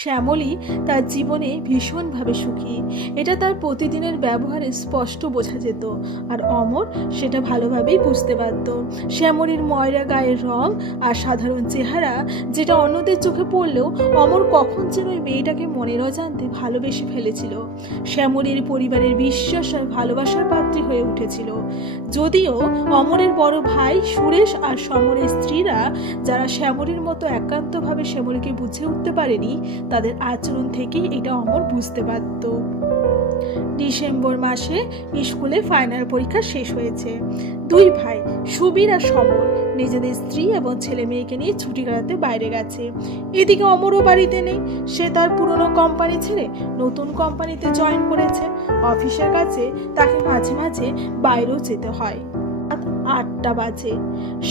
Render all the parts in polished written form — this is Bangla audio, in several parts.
শ্যামলী তার জীবনে ভীষণভাবে সুখী, এটা তার প্রতিদিনের ব্যবহারে স্পষ্ট বোঝা যেত। আর অমর সেটা ভালোভাবেই বুঝতে পারত। শ্যামলীর ময়রা গায়ের রং আর সাধারণ চেহারা, যেটা অন্যদের চোখে পড়লেও অমর কখন যেন ওই মেয়েটাকে মনের অজান্তে ভালোবেসে ফেলেছিল। শ্যামলীর পরিবারের বিশ্বাস আর ভালোবাসার পাত্রী হয়ে উঠেছিল। যদিও অমরের বড় ভাই সুরেশ আর সমরের স্ত্রীরা, যারা শ্যামলীর মতো একান্তভাবে শ্যামলীকে বুঝে উঠতে পারেনি, তাদের আচরণ থেকেই এটা অমর বুঝতে পারত। ডিসেম্বর মাসে স্কুলে ফাইনাল পরীক্ষা শেষ হয়েছে। দুই ভাই সুবীর আর সমর নিজেদের স্ত্রী এবং ছেলে মেয়েকে নিয়ে ছুটি কাটাতে বাইরে গেছে। এদিকে অমরও বাড়িতে নেই। সে তার পুরনো কোম্পানি ছেড়ে নতুন কোম্পানিতে জয়েন করেছে। অফিসের কাছে তাকে মাঝে মাঝে বাইরেও যেতে হয়। 8টা বাজে।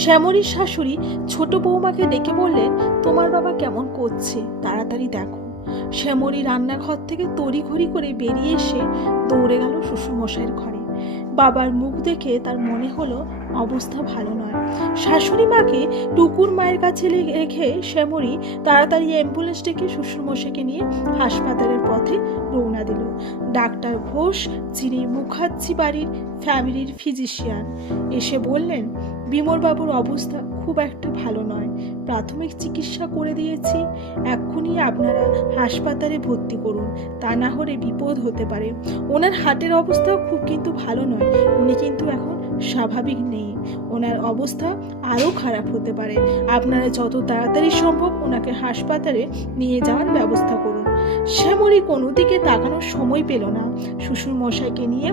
শ্যামলীর শাশুড়ি ছোট বৌমাকে ডেকে বললেন, তোমার বাবা কেমন করছে, তাড়াতাড়ি দেখো। শ্যামলী রান্নাঘর থেকে তড়িঘড়ি করে বেরিয়ে এসে দৌড়ে গেল শ্বশুরমশাইয়ের ঘরে। বাবার মুখ দেখে তার মনে হলো অবস্থা ভালো নয়। শাশুড়ি মাকে টুকুর মায়ের কাছে রেখে শ্যামলী তাড়াতাড়ি অ্যাম্বুলেন্স ডেকে শ্বশুরমশাইকে নিয়ে হাসপাতালের পথে রওনা দিল। ডাক্তার ঘোষ, যিনি মুখার্জি বাড়ির ফ্যামিলির ফিজিশিয়ান, এসে বললেন, বিমলবাবুর অবস্থা খুব একটা ভালো নয়। প্রাথমিক চিকিৎসা করে দিয়েছি, এক্ষুনি আপনারা হাসপাতালে ভর্তি করুন, তা না হলে বিপদ হতে পারে। ওনার হার্টের অবস্থাও খুব কিন্তু ভালো নয়, উনি কিন্তু এখন স্বাভাবিক নেই, ওনার অবস্থা আরও খারাপ হতে পারে। আপনারা যত তাড়াতাড়ি সম্ভব ওনাকে হাসপাতালে নিয়ে যাওয়ার ব্যবস্থা করুন। শ্যামলী কোনো দিকে তাকানোর সময় পেল না। শ্বশুর মশাইকে নিয়ে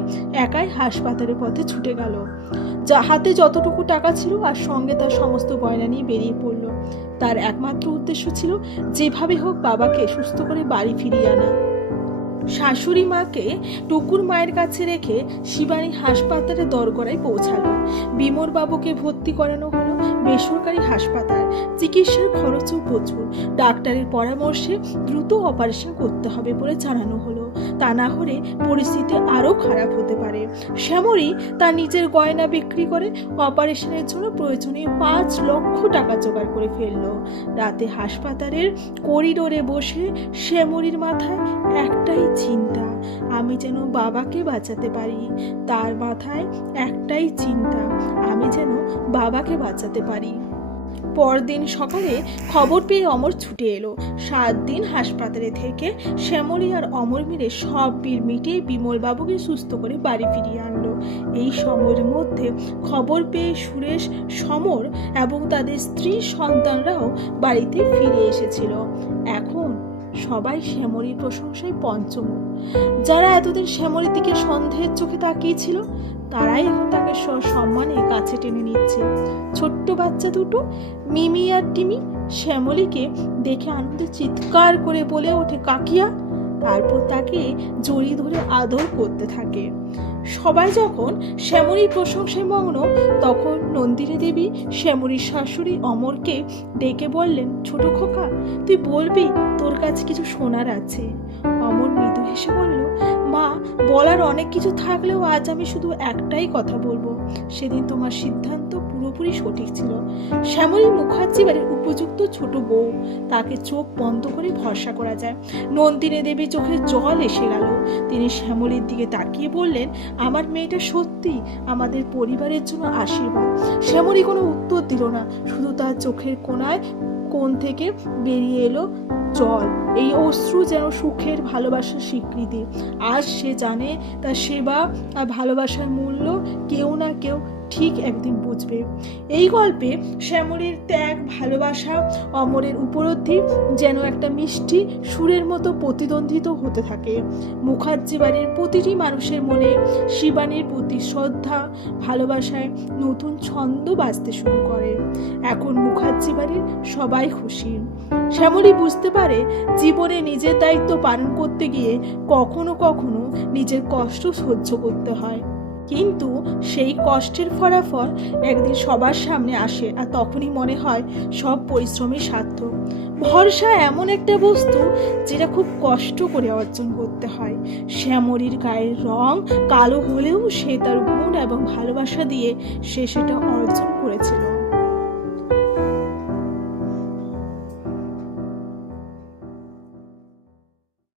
একাই হাসপাতালের পথে ছুটে গেল। হাতে যতটুকু টাকা ছিল আর সঙ্গে তার সমস্ত গয়না নিয়ে বেরিয়ে পড়ল। তার একমাত্র উদ্দেশ্য ছিল যেভাবে হোক বাবাকে সুস্থ করে বাড়ি ফিরিয়ে আনা। শাশুড়ি মাকে টুকুর মায়ের কাছে রেখে শিবানী হাসপাতালে দরগড়ায় পৌঁছালো। বিমল বাবুকে ভর্তি করানো হলো বেসরকারি হাসপাতাল। চিকিৎসার খরচও প্রচুর। ডাক্তারের পরামর্শে দ্রুত অপারেশন করতে হবে বলে জানানো হলো, তা না হলে পরিস্থিতি আরও খারাপ হতে পারে। শ্যামলী তার নিজের গয়না বিক্রি করে অপারেশনের জন্য প্রয়োজনীয় 5 লক্ষ টাকা জোগাড় করে ফেললো। রাতে হাসপাতালের করিডোরে বসে শ্যামলীর মাথায় একটাই চিন্তা, আমি যেন বাবাকে বাঁচাতে পারি। তার মাথায় একটাই চিন্তা, আমি যেন বাবাকে বাঁচাতে পারি। পরদিন সকালে খবর পেয়ে অমর ছুটে এলো। 7 দিন হাসপাতালে থেকে শ্যামলী আর অমর মিলে সব বিল মিটিয়ে বিমল বাবুকে সুস্থ করে বাড়ি ফিরিয়ে আনলো। এই সময়ের মধ্যে খবর পেয়ে সুরেশ, সমর এবং তাদের স্ত্রী সন্তানরাও বাড়িতে ফিরে এসেছিল। এখন সবাই শ্যামলীর প্রশংসায় পঞ্চমুখ। যারা এতদিন শ্যামলীর দিকে সন্দেহের চোখে তাকিয়েছিল, তারাই এখন তাকে সম্মানে কাছে টেনে নিচ্ছে। ছোট্ট বাচ্চা দুটো মিমি আর টিমি শ্যামলীকে দেখে আনন্দে চিৎকার করে বলে ওঠে, কাকিয়া। তারপর তাকে জড়িয়ে ধরে আদর করতে থাকে। সবাই যখন শ্যামলীর প্রশংসায় মগ্ন, তখন নন্দিনী দেবী শ্যামলীর শাশুড়ি অমরকে ডেকে বললেন, ছোট খোকা, তুই বলবি, তোর কাছে কিছু শোনার আছে। অমর মৃদু হেসে বলল, মা, বলার অনেক কিছু থাকলেও আজ আমি শুধু একটাই কথা বলবো। সেদিন তোমার সিদ্ধান্ত পুরোপুরি সঠিক ছিল। শ্যামলী মুখার্জি বাড়ির উপযুক্ত ছোট বউ, তাকে চোখ বন্ধ করে ভরসা করা যায়। নন্দিনী দেবীর চোখে জল এসে গেল। তিনি শ্যামলীর দিকে তাকিয়ে বললেন, আমার মেয়েটা সত্যি আমাদের পরিবারের জন্য আশীর্বাদ। শ্যামলী কোনো উত্তর দিল না, শুধু তার চোখের কোণ থেকে বেরিয়ে এলো জল। এই অশ্রু যেন সুখের ভালোবাসার স্বীকৃতি। আজ সে জানে তার সেবা আর ভালোবাসার মূল্য কেউ না কেউ ঠিক একদিন বুঝবে। এই গল্পে শ্যামলীর ত্যাগ, ভালোবাসা, অমরের উপলব্ধি যেন একটা মিষ্টি সুরের মতো প্রতিদ্বন্দ্বিত হতে থাকে। মুখার্জি বাড়ির প্রতিটি মানুষের মনে শিবানীর প্রতি শ্রদ্ধা, ভালোবাসায় নতুন ছন্দ বাজতে শুরু করে। এখন মুখার্জি বাড়ির সবাই খুশি। শ্যামলী বুঝতে পারে, জীবনে নিজের দায়িত্ব পালন করতে গিয়ে কখনো কখনো নিজের কষ্ট সহ্য করতে হয়, কিন্তু সেই কষ্টের ফলাফল একদিন সবার সামনে আসে, আর তখনই মনে হয় সব পরিশ্রমের সার্থক। ভরসা এমন একটা বস্তু যেটা খুব কষ্ট করে অর্জন করতে হয়। শ্যামলীর গায়ের রং কালো হলেও সে তার গুণ এবং ভালোবাসা দিয়ে সে সেটা অর্জন করেছিল।